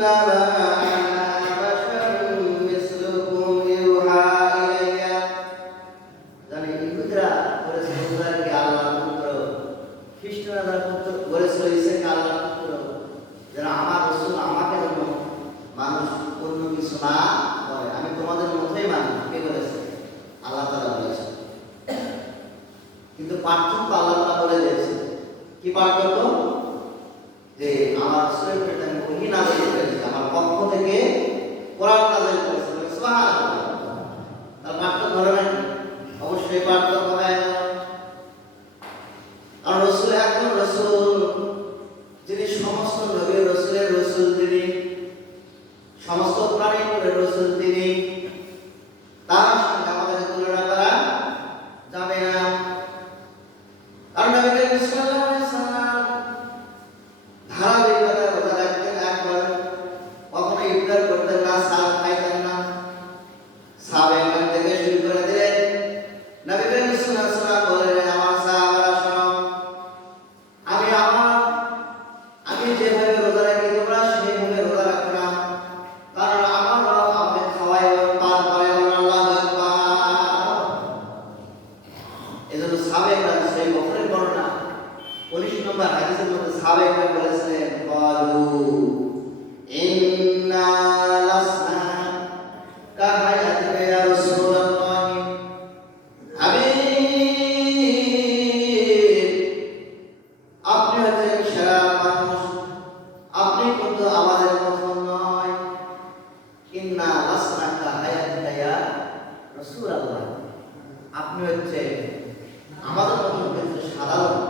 la আপনি হচ্ছে আমাদের মতো সাধারণ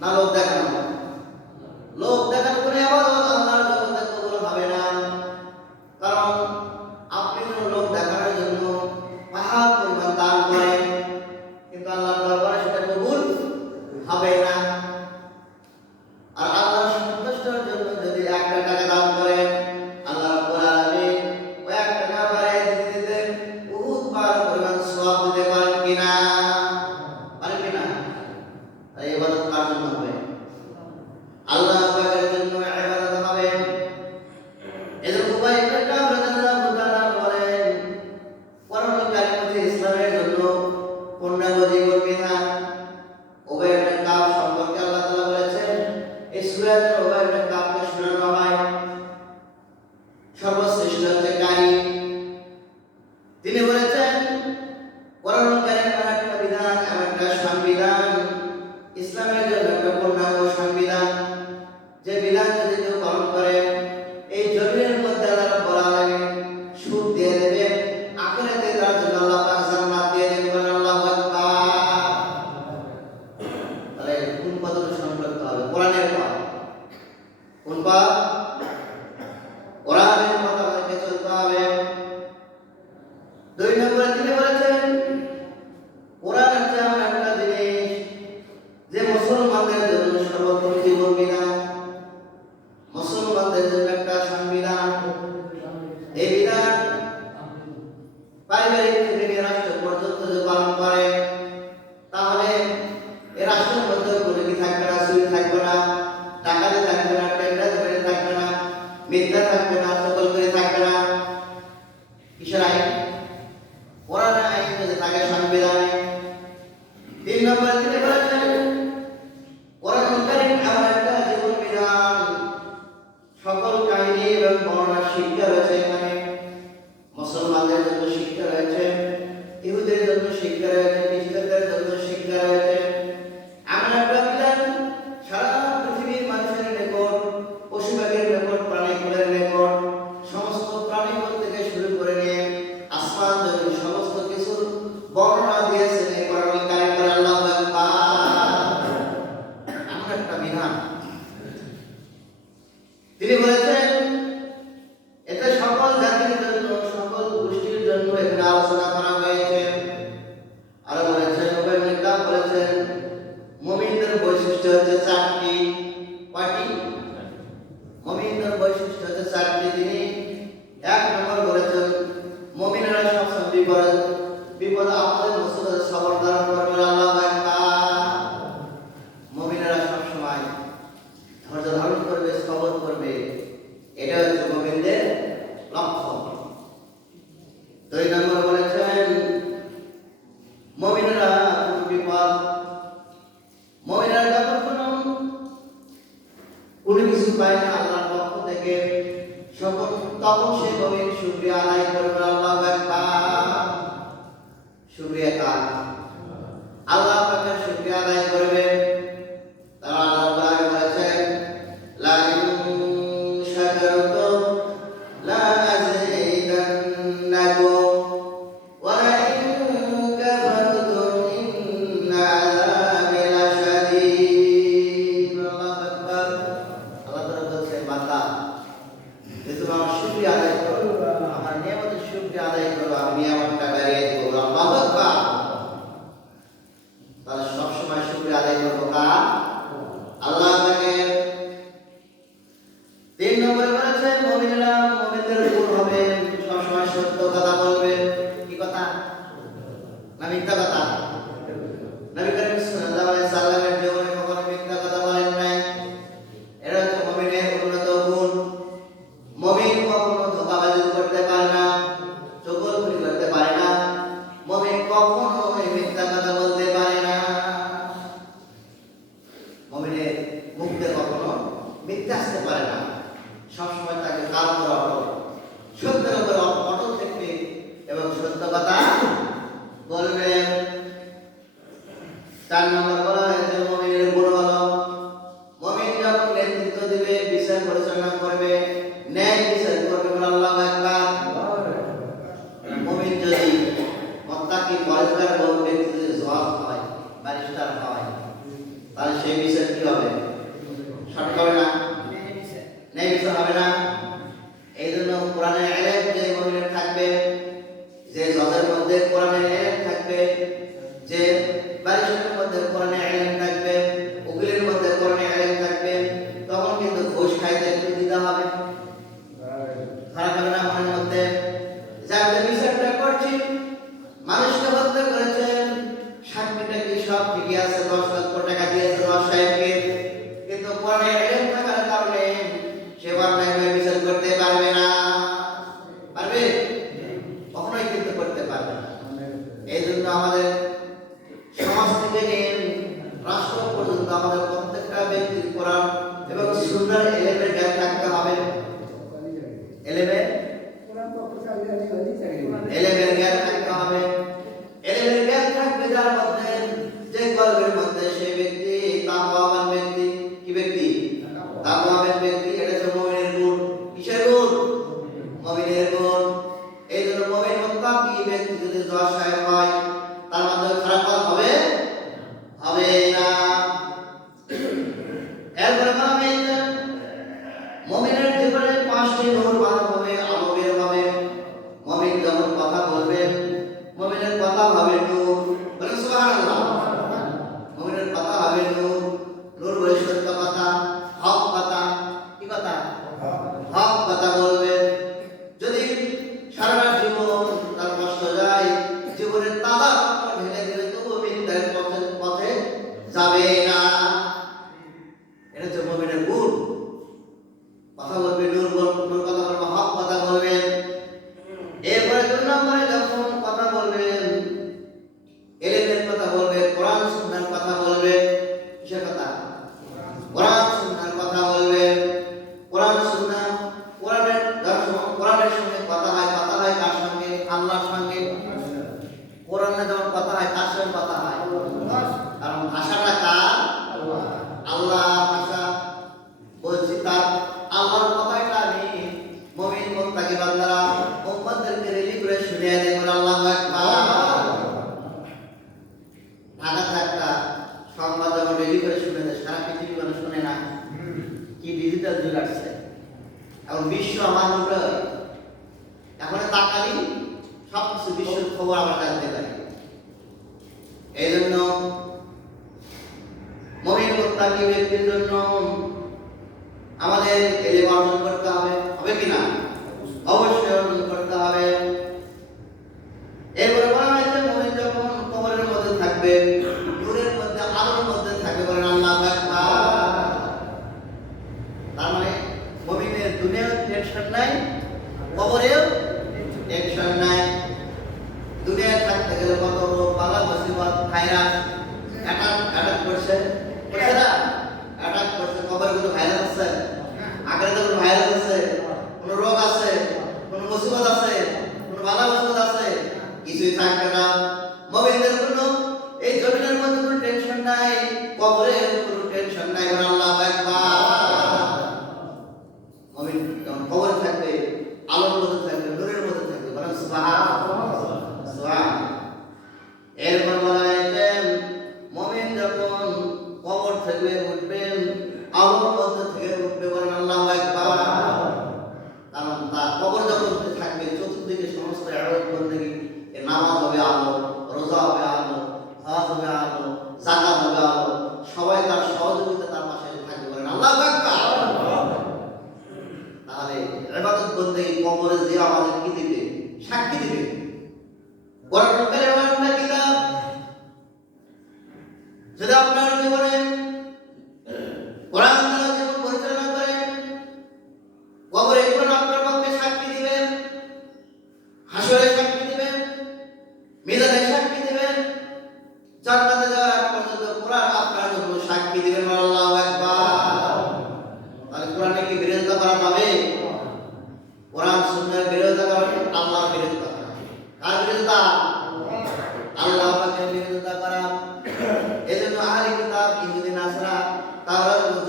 那喽在 থাকবে না সকল করে থাকবে না। কিসের মুমিনের গুণ এই জন্য মুমিন মুত্তাকি ব্যক্তি যদি জয় হয় Sabe থাকবে। ورب العالمين كتاب جدا আপনার জীবনে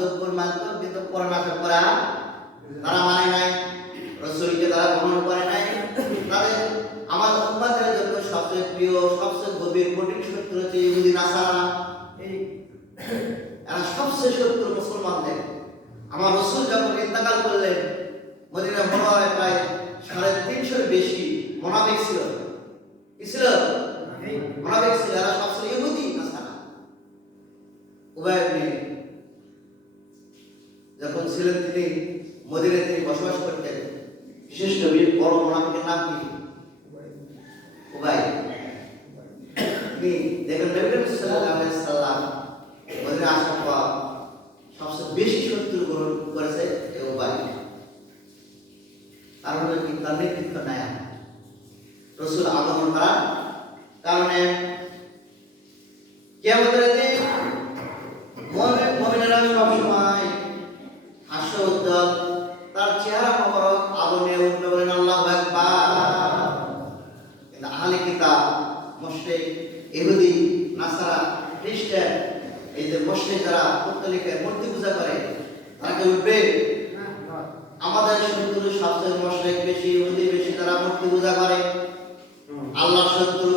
যোগ্যর মালিক কিন্তু কোরআন আসার করা তারা মানে নাই, রসুলকে তারা গ্রহণ করে নাই। তাদের আমার উম্মাদের জন্য সবচেয়ে প্রিয়, সবচেয়ে গভীর, কঠিন শত্রু হচ্ছে ইহুদি, নাসারা। এরা সবচেয়ে শত্রু মুসলমানদের। আমার রসুল যখন ইন্তাকাল করলেন মদিনা বড় প্রায় সাড়ে তিনশোর বেশি মনাবেক ছিল। ছিল? মোনাবিক ছিল, এরা সবচেয়ে ইহুদি, নাসারা। উভয় যখন ছিলেন তিনি মদিনায় তিনি বসবাস করতেন, বিশেষ নবী বড় মোনাফিকের নাম কি? উবাই। তিনি দেখেন, নবী সাল্লাল্লাহু সাল্লাম মদিনা আসার পর সবচেয়ে বেশি শত্রু গ্রহণ করেছে এই উবাই। কারণ হলো কি? তার নেতৃত্ব নেয় রসুল আগমন করার কারণে কেমন বসে যারা পত্রলেখায় মূর্তি পূজা করে তারা কি উঠবে? আমাদের শত্রু স্বাস্থ্যের মশাই বেশি অতি বেশি তারা মূর্তি পূজা করে। আল্লাহ শত্রু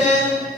10,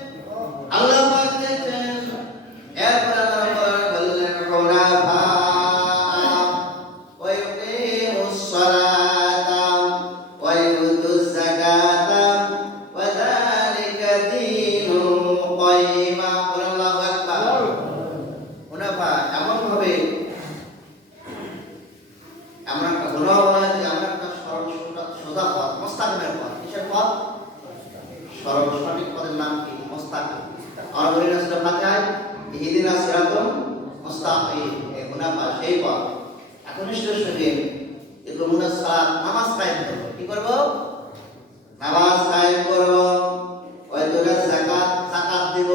আম্মা সেই বল। একনিষ্ঠ শরীর এগুলো মনে সালাদ নামাজ কায়েম করব। কি করব? নামাজ কায়েম করব। ওয়াইদুল্লাহ জাকাত জাকাত দেব।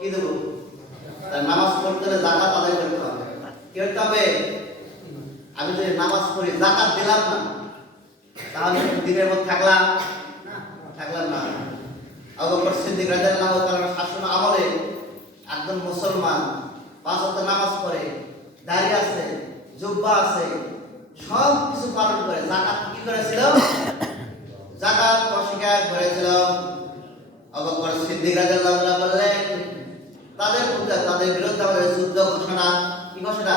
কি দেব? তার নামাজ পড়তে হলে জাকাত আদায় করতে হবে। কি করতে হবে? আমি যদি নামাজ পড়ি, জাকাত দিলাম না, তাহলে দিনের মধ্যে থাকলাম? থাকলাম না। আবু বকর সিদ্দিক রাদিয়াল্লাহু তাআলার শাসন আমলে একজন মুসলমান পাঁচ ওয়াক্ত নামাজ পড়ে দাড়ি আছে, জুব্বা আছে, সব কিছু পালন করে, জাকাত কি করেছিল? জাকাত অস্বীকার করেছিল। অবকর সিদ্দিক রাজাল্লাহ বললেন, তাদের তাদের বিরুদ্ধে আমাদের যুদ্ধ ঘোষণা, কি ঘোষণা?